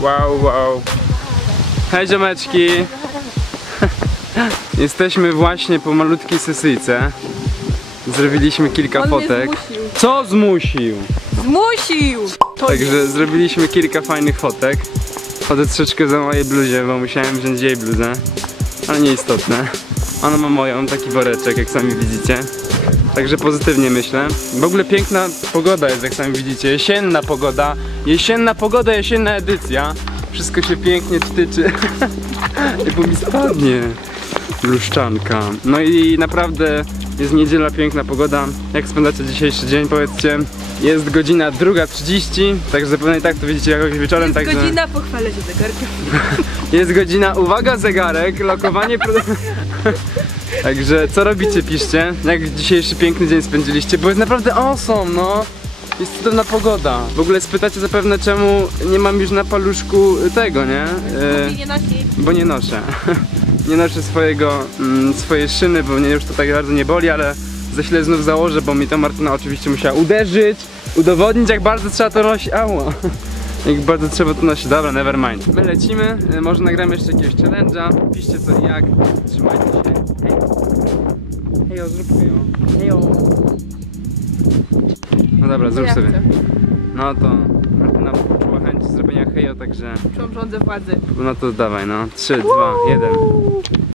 Wow, wow. Hej ziomeczki. Jesteśmy właśnie po malutkiej sesyjce. Zrobiliśmy kilka On fotek. zmusił. Co zmusił? Zmusił! To Także zrobiliśmy kilka fajnych fotek. Chodzę troszeczkę za mojej bluzie, bo musiałem wziąć jej bluzę. Ale nieistotne. Ona ma moją, taki woreczek, jak sami widzicie. Także pozytywnie myślę. W ogóle piękna pogoda jest, jak sami widzicie. Jesienna pogoda. Jesienna pogoda, jesienna edycja. Wszystko się pięknie tyczy. Bo mi spadnie. Luszczanka. No i naprawdę jest niedziela, piękna pogoda. Jak spędzacie dzisiejszy dzień, powiedzcie. Jest godzina 2.30, także zapewne i tak to widzicie jakoś wieczorem, jest także... godzina, pochwalę się zegarkiem. Jest godzina, uwaga zegarek, lokowanie. Także co robicie, piszcie, jak dzisiejszy piękny dzień spędziliście, bo jest naprawdę awesome, no Jest cudowna pogoda W ogóle spytacie zapewne czemu nie mam już na paluszku tego, nie? E, Nie nosi. bo nie noszę Nie noszę swojego, mm, swojej szyny, bo mnie już to tak bardzo nie boli, ale za chwilę znów założę, bo mi to Martyna oczywiście musiała uderzyć Udowodnić jak bardzo trzeba to nosić, ała jak bardzo trzeba to nosić, dobra, never mind. My lecimy, y, może nagramy jeszcze jakiegoś challenge'a. Piszcie co i jak, trzymajcie się. Hej. Hejo, zrób hejo. Hejo. No dobra, zrób sobie. No to Martyna także Czułam rządzę władzy. no to dawaj, no. 3, 2, 1.